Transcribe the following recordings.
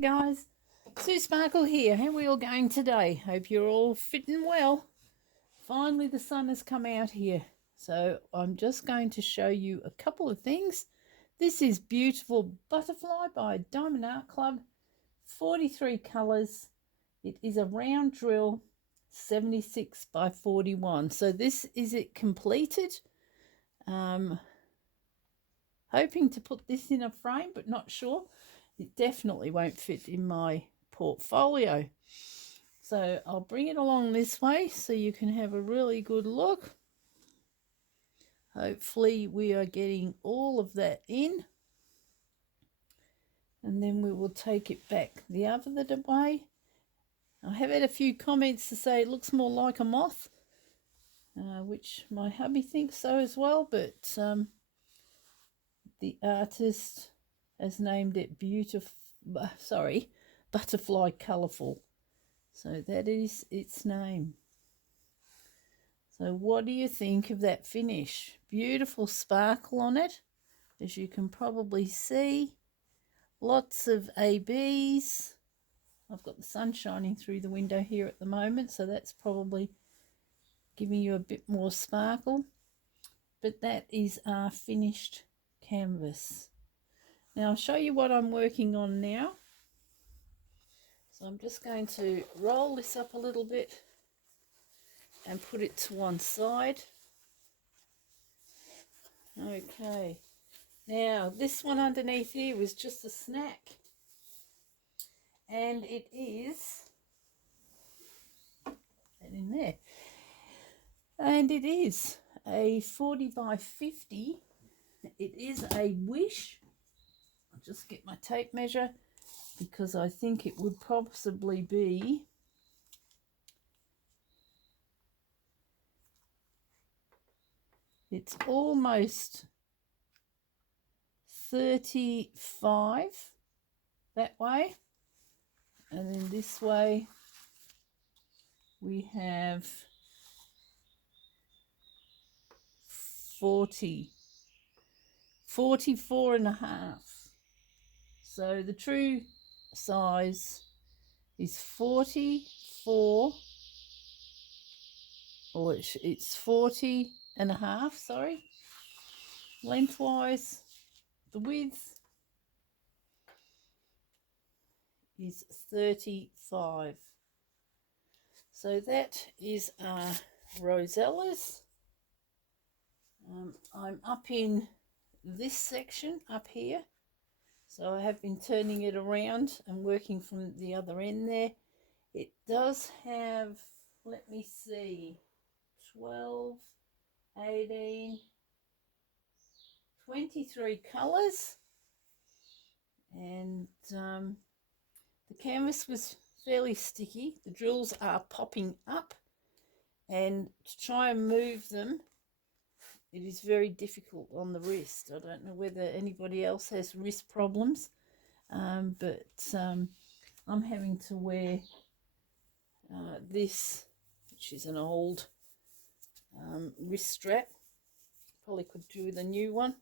Guys, Sue Sparkle here. How are we all going today? Hope you're all fitting well. Finally the sun has come out here, so I'm just going to show you a couple of things. This is Beautiful Butterfly by Diamond Art Club, 43 colours. It is a round drill, 76 by 41. So this is it completed. Hoping to put this in a frame, but not sure. It definitely won't fit in my portfolio. So I'll bring it along this way so you can have a really good look. Hopefully we are getting all of that in. And then we will take it back the other way. I have had a few comments to say it looks more like a moth, which my hubby thinks so as well, but the artist has named it Butterfly Colourful. So that is its name. So what do you think of that finish? Beautiful sparkle on it, as you can probably see. Lots of ABs. I've got the sun shining through the window here at the moment, so that's probably giving you a bit more sparkle. But that is our finished canvas. Now I'll show you what I'm working on now. So I'm just going to roll this up a little bit and put it to one side. Okay, now this one underneath here was just a snack, and it is that in there, and it is a 40 by 50. It is a wish. I'll just get my tape measure because I think it would possibly be it's almost 35 that way, and then this way we have 44 and a half. So the true size is 44, or it's 40 and a half, sorry. Lengthwise, the width is 35. So that is our rosellas. I'm up in this section up here, so I have been turning it around and working from the other end there. It does have, let me see, 12, 18, 23 colours, and the canvas was fairly sticky. The drills are popping up, and to try and move them, it is very difficult on the wrist. I don't know whether anybody else has wrist problems, but I'm having to wear this, which is an old wrist strap. Probably could do with a new one,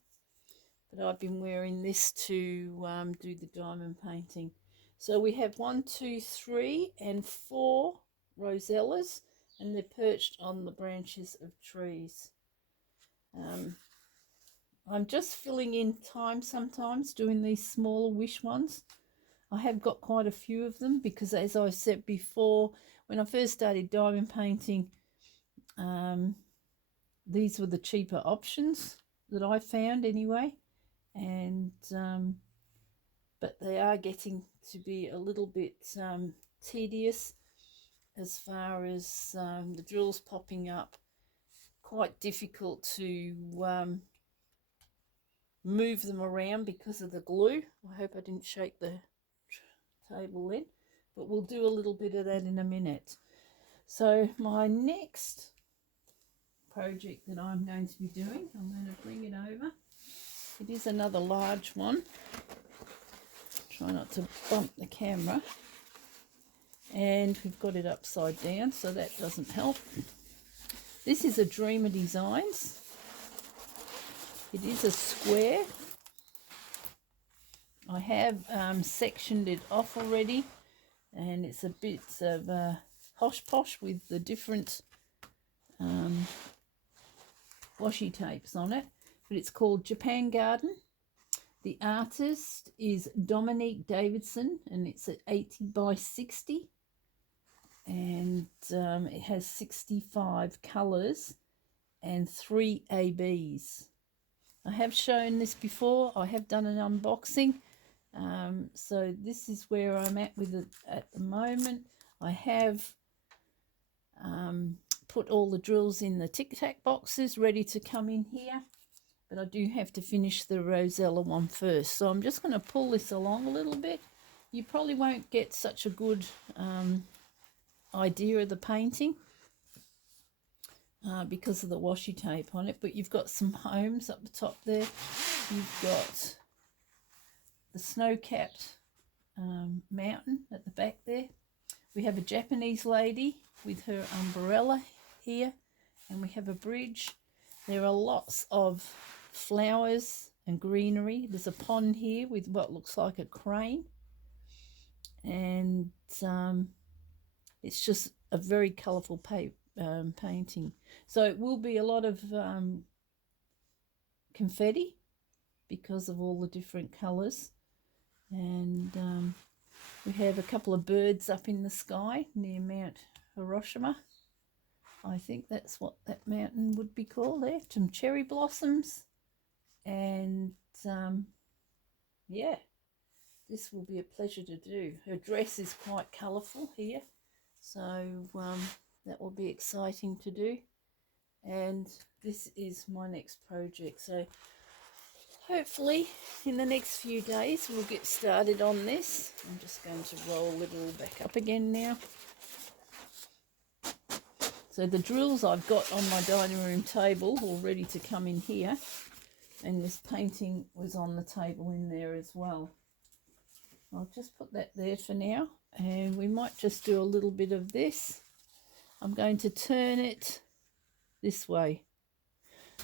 but I've been wearing this to do the diamond painting. So we have 1, 2, 3 and 4 rosellas, and they're perched on the branches of trees. I'm just filling in time sometimes doing these smaller wish ones. I have got quite a few of them because, as I said before, when I first started diamond painting, these were the cheaper options that I found anyway, and but they are getting to be a little bit tedious as far as the drills popping up. Quite difficult to move them around because of the glue. I hope I didn't shake the table then, but we'll do a little bit of that in a minute. So my next project that I'm going to be doing, I'm going to bring it over. It is another large one. Try not to bump the camera. And we've got it upside down, so that doesn't help. This is a Dreamer Designs. It is a square, I have sectioned it off already, and it's a bit of hosh posh with the different washi tapes on it, but it's called Japan Garden. The artist is DOMINIC Davison, and it's at 80 by 60, and it has 65 colours and 3 ABs. I have shown this before. I have done an unboxing. So this is where I'm at with it at the moment. I have put all the drills in the Tic Tac boxes ready to come in here, but I do have to finish the Rosella one first. So I'm just going to pull this along a little bit. You probably won't get such a good idea of the painting because of the washi tape on it, but you've got some homes up the top there. You've got the snow-capped mountain at the back there. We have a Japanese lady with her umbrella here, and we have a bridge. There are lots of flowers and greenery. There's a pond here with what looks like a crane, and it's just a very colourful painting. So it will be a lot of confetti because of all the different colours, and we have a couple of birds up in the sky near Mount Hiroshima. I think that's what that mountain would be called there. Some cherry blossoms, and yeah, this will be a pleasure to do. Her dress is quite colourful here, so that will be exciting to do. And this is my next project, so hopefully in the next few days we'll get started on this. I'm just going to roll it all back up again now. So the drills I've got on my dining room table all ready to come in here, and this painting was on the table in there as well. I'll just put that there for now, and we might just do a little bit of this. I'm going to turn it this way.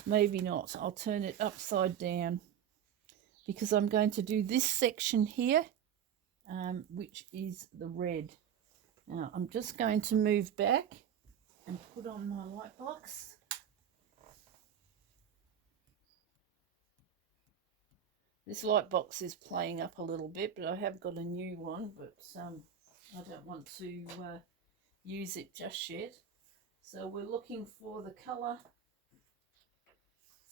Maybe not. I'll turn it upside down, because I'm going to do this section here, which is the red. Now I'm just going to move back and put on my light box. This light box is playing up a little bit, but I have got a new one, but I don't want to use it just yet. So we're looking for the colour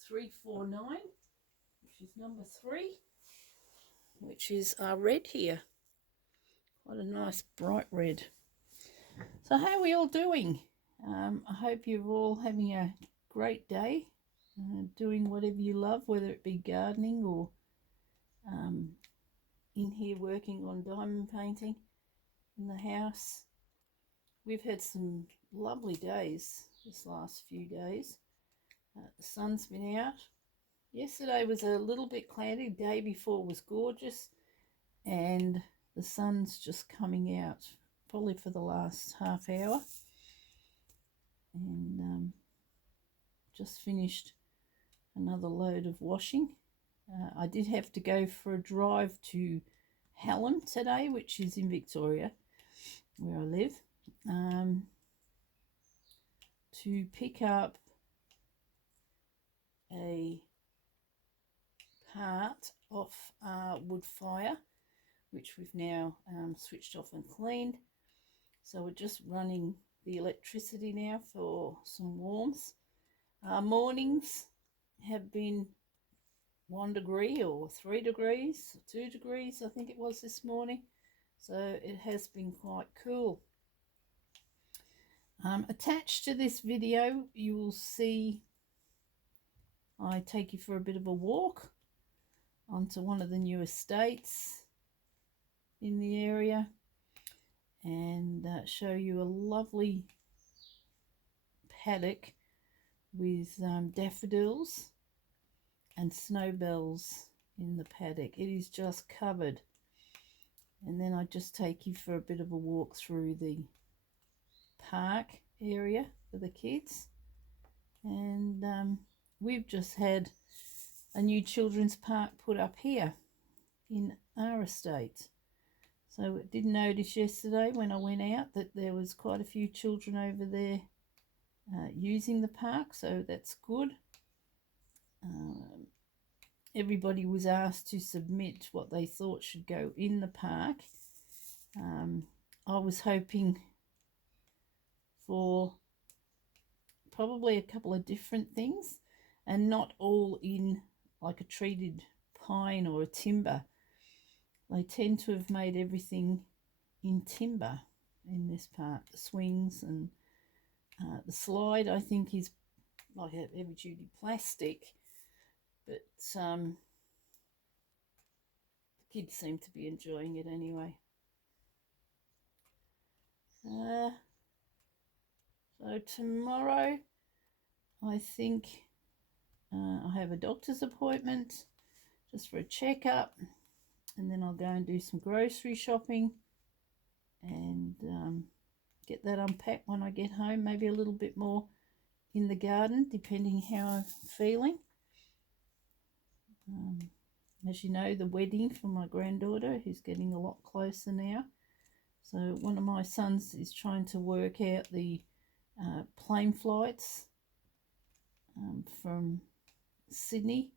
349, which is number 3, which is our red here. Quite a nice bright red. So how are we all doing? I hope you're all having a great day, doing whatever you love, whether it be gardening or in here working on diamond painting in the house. We've had some lovely days this last few days. The sun's been out. Yesterday was a little bit cloudy. The day before was gorgeous, and the sun's just coming out probably for the last half hour. And just finished another load of washing. I did have to go for a drive to Hallam today, which is in Victoria, where I live, to pick up a part off our wood fire, which we've now switched off and cleaned. So we're just running the electricity now for some warmth. Our mornings have been 1 degree or 3 degrees, 2 degrees I think it was this morning, so it has been quite cool. Attached to this video you will see I take you for a bit of a walk onto one of the new estates in the area, and show you a lovely paddock with daffodils and snowbells in the paddock. It is just covered. And then I just take you for a bit of a walk through the park area for the kids. And we've just had a new children's park put up here in are estates. So I did notice yesterday when I went out that there was quite a few children over there using the park, so that's good. Everybody was asked to submit what they thought should go in the park. I was hoping for probably a couple of different things, and not all in like a treated pine or a timber. They tend to have made everything in timber in this part. The swings and the slide, I think, is like a heavy-duty plastic, but the kids seem to be enjoying it anyway. So tomorrow, I think I have a doctor's appointment just for a checkup, and then I'll go and do some grocery shopping and get that unpacked when I get home. Maybe a little bit more in the garden, depending how I'm feeling. As you know, the wedding for my granddaughter, who's getting a lot closer now. So one of my sons is trying to work out the plane flights from Sydney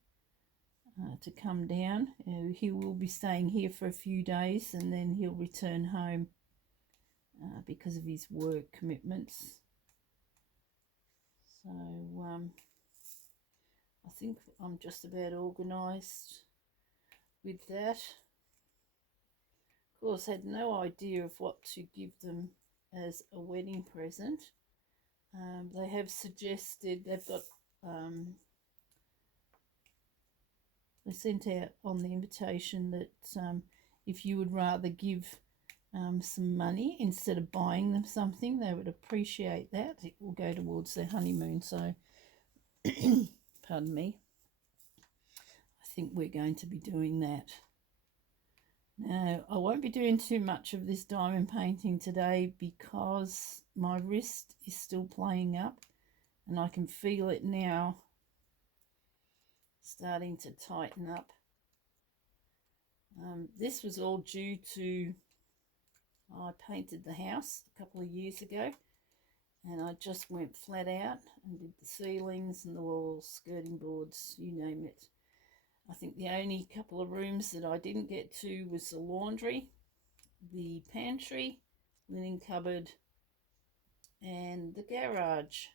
to come down. He will be staying here for a few days, and then he'll return home because of his work commitments. So I think I'm just about organised with that. Of course, I had no idea of what to give them as a wedding present. They have suggested, they've got, they sent out on the invitation that if you would rather give some money instead of buying them something, they would appreciate that. It will go towards their honeymoon, so pardon me. I think we're going to be doing that. Now, I won't be doing too much of this diamond painting today because my wrist is still playing up, and I can feel it now starting to tighten up. This was all due to, I painted the house a couple of years ago, and I just went flat out and did the ceilings and the walls, skirting boards, you name it. I think the only couple of rooms that I didn't get to was the laundry, the pantry, linen cupboard, and the garage.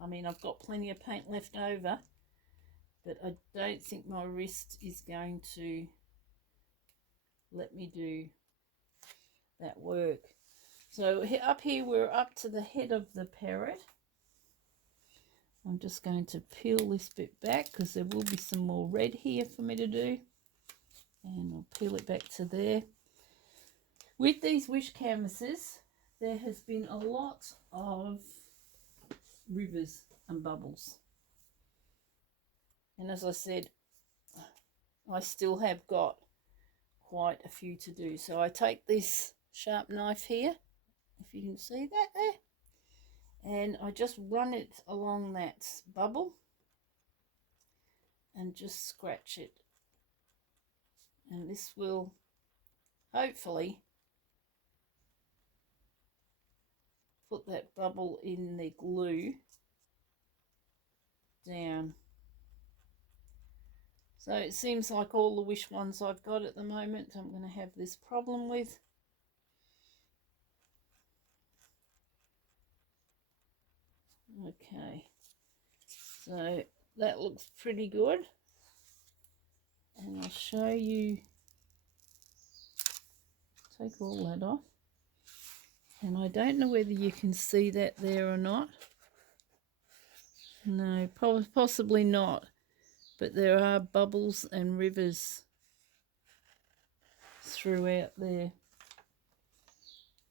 I mean, I've got plenty of paint left over, but I don't think my wrist is going to let me do that work. So up here, we're up to the head of the parrot. I'm just going to peel this bit back because there will be some more red here for me to do. And I'll peel it back to there. With these wish canvases, there has been a lot of rivers and bubbles. And as I said, I still have got quite a few to do. So I take this sharp knife here, if you can see that there, and I just run it along that bubble and just scratch it. And this will hopefully put that bubble in the glue down. So it seems like all the wish ones I've got at the moment, I'm going to have this problem with. Okay, so that looks pretty good. And I'll show you, take all that off. And I don't know whether you can see that there or not. No, possibly not. But there are bubbles and rivers throughout there.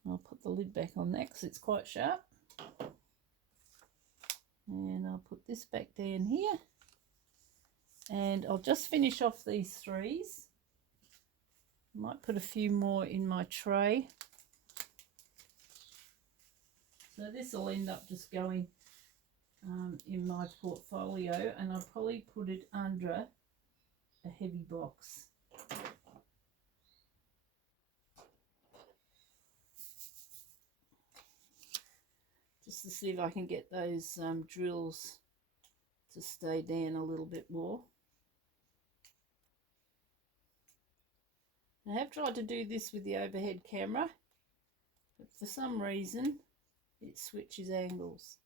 I'll put the lid back on that because it's quite sharp. And I'll put this back down here. And I'll just finish off these threes. Might put a few more in my tray. So this will end up just going in my portfolio, and I'll probably put it under a heavy box. to see if I can get those drills to stay down a little bit more. I have tried to do this with the overhead camera, but for some reason it switches angles.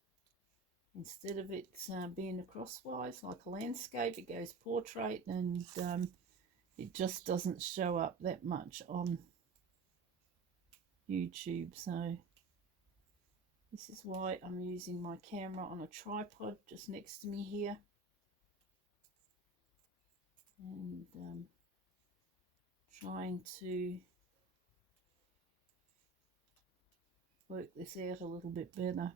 Instead of it being a crosswise like a landscape, it goes portrait, and it just doesn't show up that much on YouTube. So this is why I'm using my camera on a tripod just next to me here, and trying to work this out a little bit better.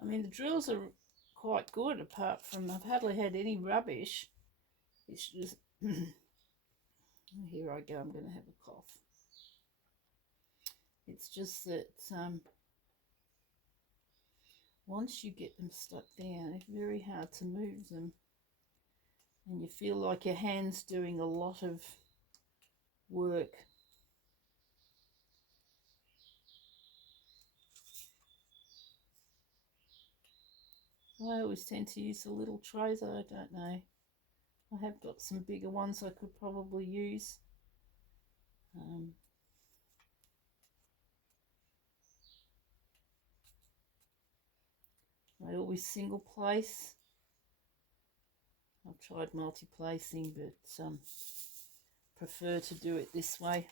I mean, the drills are quite good, apart from I've hardly had any rubbish. It's just here I go, I'm going to have a cough. It's just that once you get them stuck down, it's very hard to move them, and you feel like your hand's doing a lot of work. I always tend to use the little trays. I don't know. I have got some bigger ones I could probably use. I always single place. I've tried multi-placing, but prefer to do it this way.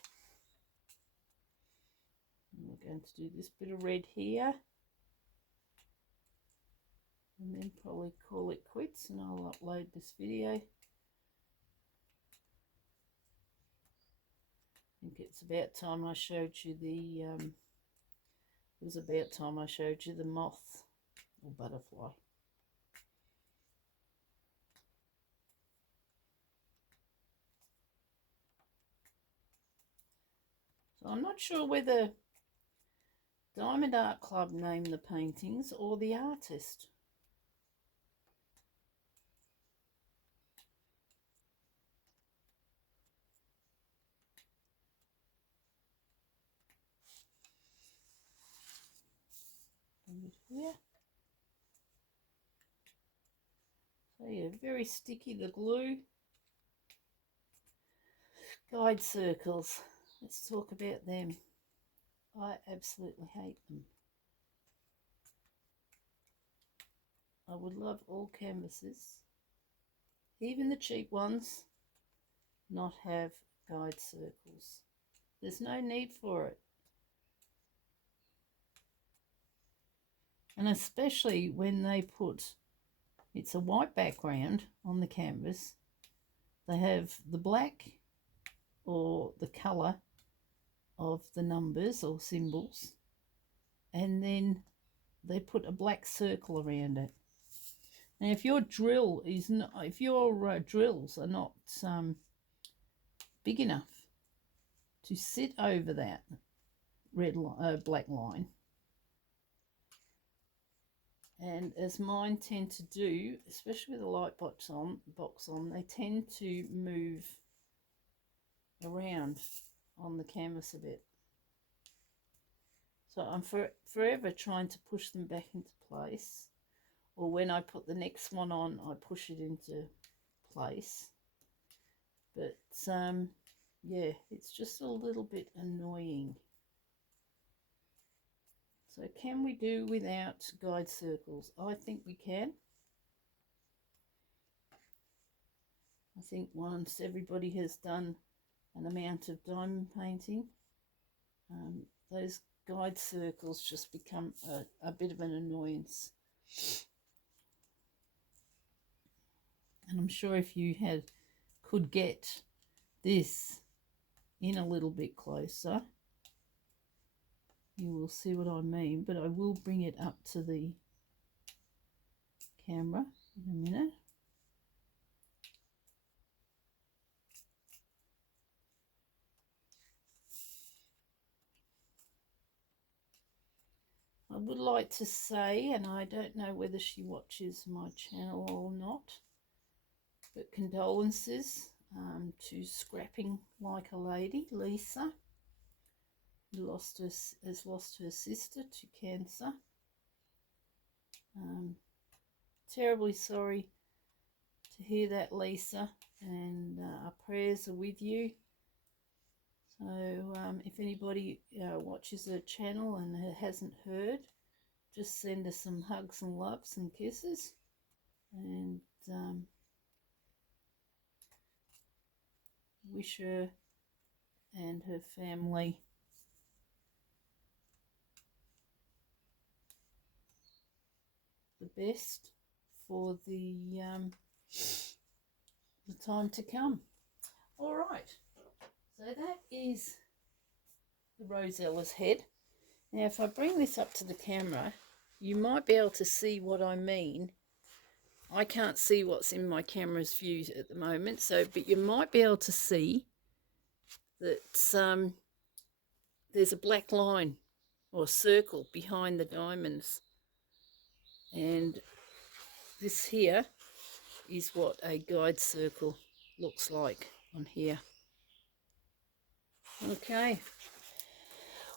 And we're going to do this bit of red here, and then probably call it quits, and I'll upload this video. I think it's about time I showed you the it was about time I showed you the moth or butterfly. So I'm not sure whether Diamond Art Club named the paintings or the artist. Here. So yeah, very sticky, the glue. Guide circles. Let's talk about them. I absolutely hate them. I would love all canvases, even the cheap ones, not have guide circles. There's no need for it. And especially when they put, it's a white background on the canvas, they have the black or the colour of the numbers or symbols, and then they put a black circle around it. Now if your drill is not, if your drills are not big enough to sit over that red black line, and as mine tend to do, especially with a light box on, they tend to move around on the canvas a bit. So I'm forever trying to push them back into place, or when I put the next one on, I push it into place. But yeah, it's just a little bit annoying. So can we do without guide circles? I think we can. I think once everybody has done an amount of diamond painting, those guide circles just become a bit of an annoyance. And I'm sure if you could get this in a little bit closer, you will see what I mean, but I will bring it up to the camera in a minute. I would like to say, and I don't know whether she watches my channel or not, But condolences to Scrapping Like a Lady, Lisa, who has lost her sister to cancer. Terribly sorry to hear that, Lisa, and our prayers are with you. So if anybody watches her channel and hasn't heard, just send her some hugs and loves and kisses, and wish her and her family the best for the time to come. All right, so that is the Rosella's head. Now if I bring this up to the camera, you might be able to see what I mean. I can't see what's in my camera's view at the moment, so but you might be able to see that there's a black line or circle behind the diamonds, and this here is what a guide circle looks like on here. Okay,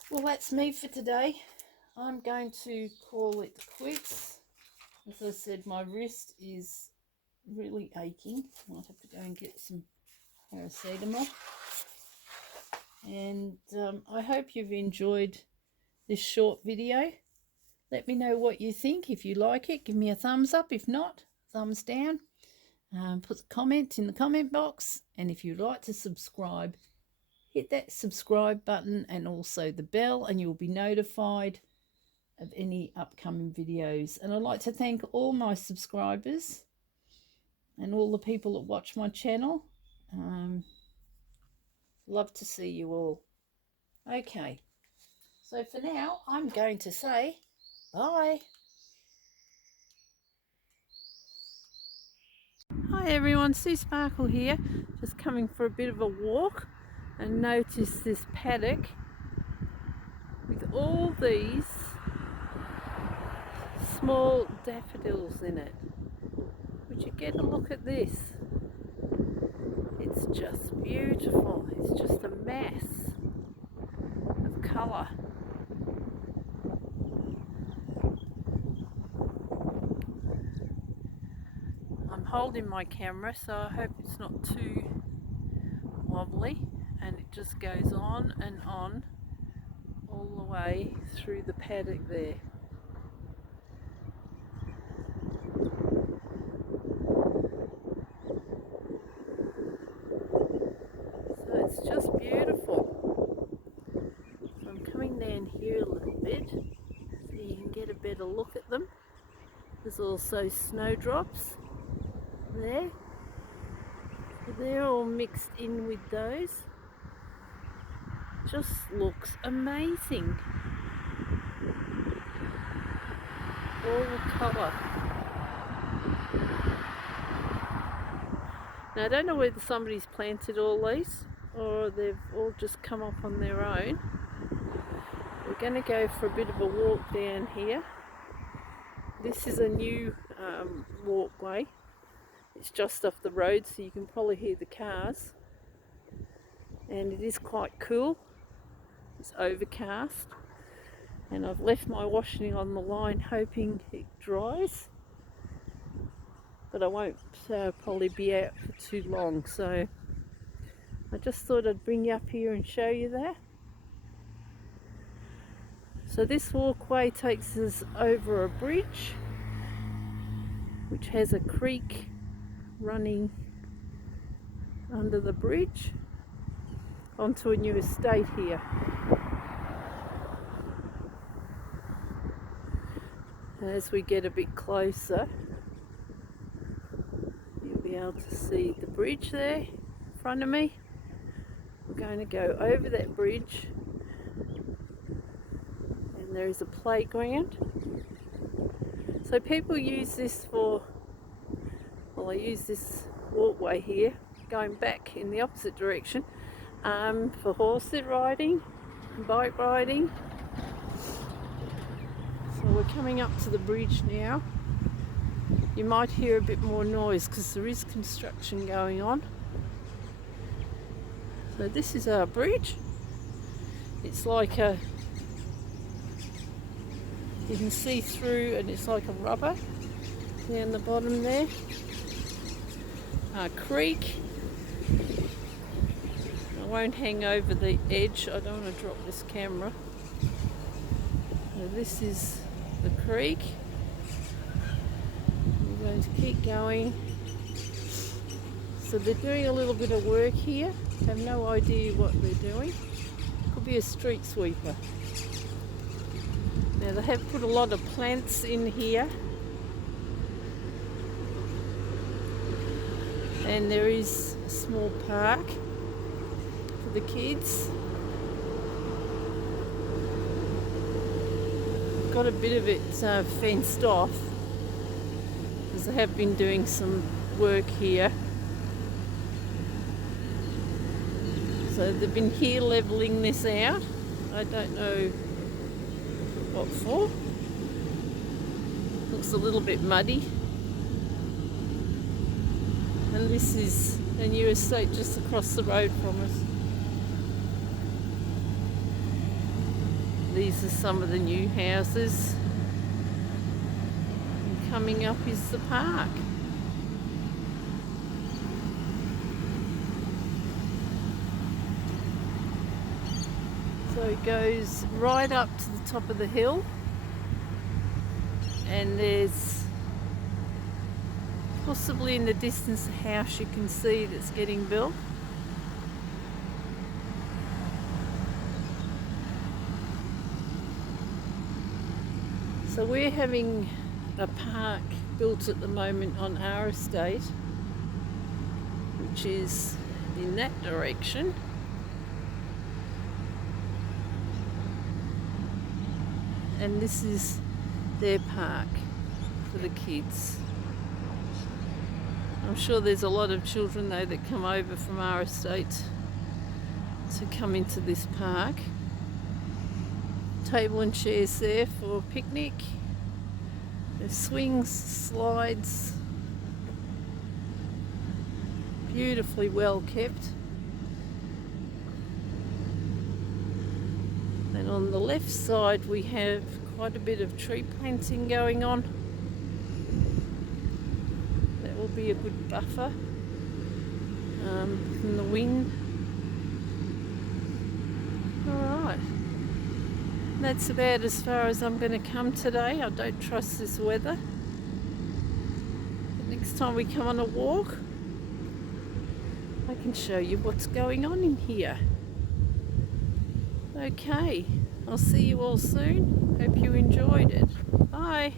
well that's me for today. I'm going to call it quits. As I said, my wrist is really aching. Might have to go and get some paracetamol. And I hope you've enjoyed this short video. Let me know what you think. If you like it, give me a thumbs up. If not, thumbs down. Put a comment in the comment box. And if you'd like to subscribe, hit that subscribe button and also the bell, and you'll be notified of any upcoming videos. And I'd like to thank all my subscribers and all the people that watch my channel. Love to see you all. Okay, so for now I'm going to say bye. Hi everyone, Sue Sparkle here, just coming for a bit of a walk, and notice this paddock with all these small daffodils in it. Would you get a look at this? It's just beautiful. It's just a mass of colour. I'm holding my camera, so I hope it's not too wobbly, and it just goes on and on all the way through the paddock there. So it's just beautiful. So I'm coming down here a little bit so you can get a better look at them. There's also snowdrops there. So they're all mixed in with those. Just looks amazing. All the colour. Now I don't know whether somebody's planted all these or they've all just come up on their own. We're going to go for a bit of a walk down here. This is a new walkway. It's just off the road, so you can probably hear the cars. And it is quite cool. It's overcast. And I've left my washing on the line hoping it dries. But I won't probably be out for too long, so I just thought I'd bring you up here and show you that. So this walkway takes us over a bridge which has a creek running under the bridge onto a new estate here. As we get a bit closer, you'll be able to see the bridge there in front of me. We're going to go over that bridge, and there is a playground. So people use this for, well, they use this walkway here going back in the opposite direction for horse riding, bike riding. So we're coming up to the bridge now, you might hear a bit more noise because there is construction going on. So this is our bridge. It's like a, you can see through, and it's like a rubber down the bottom there. Our creek. I won't hang over the edge, I don't want to drop this camera. So this is the creek. We're going to keep going. So they're doing a little bit of work here. I have no idea what they're doing. Could be a street sweeper. Now they have put a lot of plants in here. And there is a small park for the kids. Got a bit of it fenced off because they have been doing some work here. So they've been here levelling this out. I don't know what for. Looks a little bit muddy. And this is a new estate just across the road from us. These are some of the new houses. And coming up is the park. So it goes right up to the top of the hill, and there's possibly in the distance a house you can see that's getting built. So we're having a park built at the moment on our estate, which is in that direction. And this is their park for the kids. I'm sure there's a lot of children though that come over from our estate to come into this park. Table and chairs there for a picnic. There's swings, slides. Beautifully well kept. And on the left side we have quite a bit of tree planting going on. That will be a good buffer from the wind. Alright, that's about as far as I'm going to come today. I don't trust this weather. But next time we come on a walk, I can show you what's going on in here. Okay, I'll see you all soon. Hope you enjoyed it. Bye.